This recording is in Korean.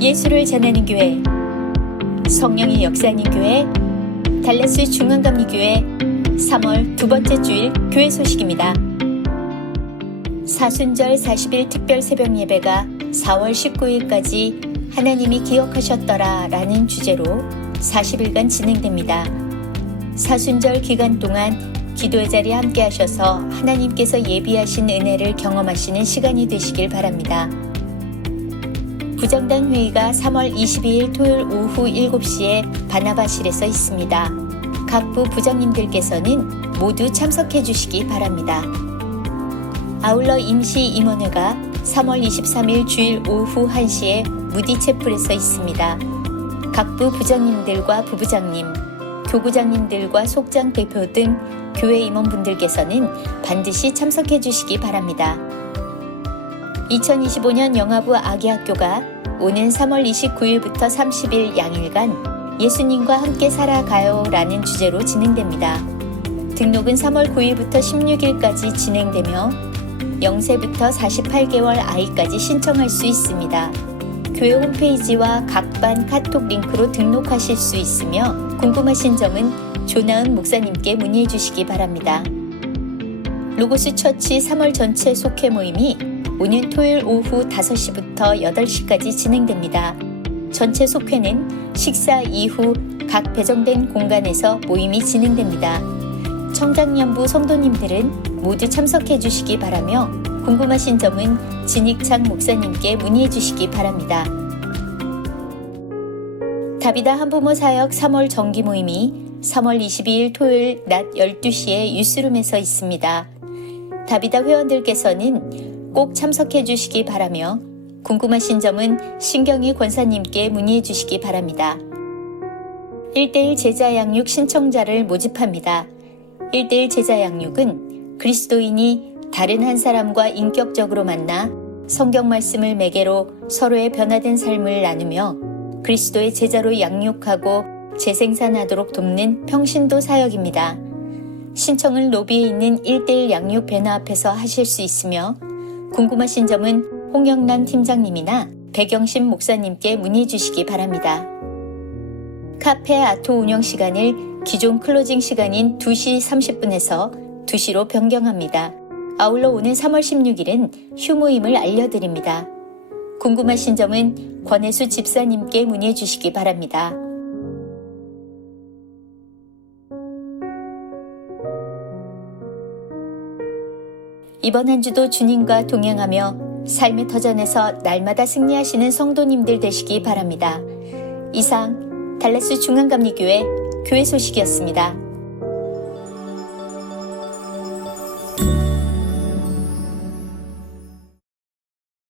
예수를 전하는 교회 성령이 역사하는 교회 달라스 중앙감리교회 3월 두 번째 주일 교회 소식입니다. 사순절 40일 특별 새벽 예배가 4월 19일까지 하나님이 기억하셨더라 라는 주제로 40일간 진행됩니다. 사순절 기간 동안 기도의 자리에 함께 하셔서 하나님께서 예비하신 은혜를 경험하시는 시간이 되시길 바랍니다. 부정단 회의가 3월 22일 토요일 오후 7시에 바나바실에서 있습니다. 각부 부장님들께서는 모두 참석해 주시기 바랍니다. 아울러 임시 임원회가 3월 23일 주일 오후 1시에 무디체플에서 있습니다. 각부 부장님들과 부부장님, 교구장님들과 속장 대표 등 교회 임원분들께서는 반드시 참석해 주시기 바랍니다. 2025년 영아부 아기학교가 오는 3월 29일부터 30일 양일간 예수님과 함께 살아가요 라는 주제로 진행됩니다. 등록은 3월 9일부터 16일까지 진행되며 0세부터 48개월 아이까지 신청할 수 있습니다. 교회 홈페이지와 각반 카톡 링크로 등록하실 수 있으며 궁금하신 점은 조나은 목사님께 문의해 주시기 바랍니다. 로고스 처치 3월 전체 속회 모임이 오는 토요일 오후 5시부터 8시까지 진행됩니다. 전체 속회는 식사 이후 각 배정된 공간에서 모임이 진행됩니다. 청장년부 성도님들은 모두 참석해 주시기 바라며 궁금하신 점은 진익창 목사님께 문의해 주시기 바랍니다. 다비다 한부모 사역 3월 정기 모임이 3월 22일 토요일 낮 12시에 유스룸에서 있습니다. 다비다 회원들께서는 꼭 참석해 주시기 바라며 궁금하신 점은 신경희 권사님께 문의해 주시기 바랍니다. 1대1 제자 양육 신청자를 모집합니다. 1대1 제자 양육은 그리스도인이 다른 한 사람과 인격적으로 만나 성경 말씀을 매개로 서로의 변화된 삶을 나누며 그리스도의 제자로 양육하고 재생산하도록 돕는 평신도 사역입니다. 신청은 로비에 있는 1대1 양육 배너 앞에서 하실 수 있으며 궁금하신 점은 홍영란 팀장님이나 백영심 목사님께 문의해 주시기 바랍니다. 카페 아토 운영 시간을 기존 클로징 시간인 2시 30분에서 2시로 변경합니다. 아울러 오는 3월 16일은 휴무임을 알려드립니다. 궁금하신 점은 권혜수 집사님께 문의해 주시기 바랍니다. 이번 한 주도 주님과 동행하며 삶의 터전에서 날마다 승리하시는 성도님들 되시기 바랍니다. 이상 달라스 중앙감리교회 교회 소식이었습니다.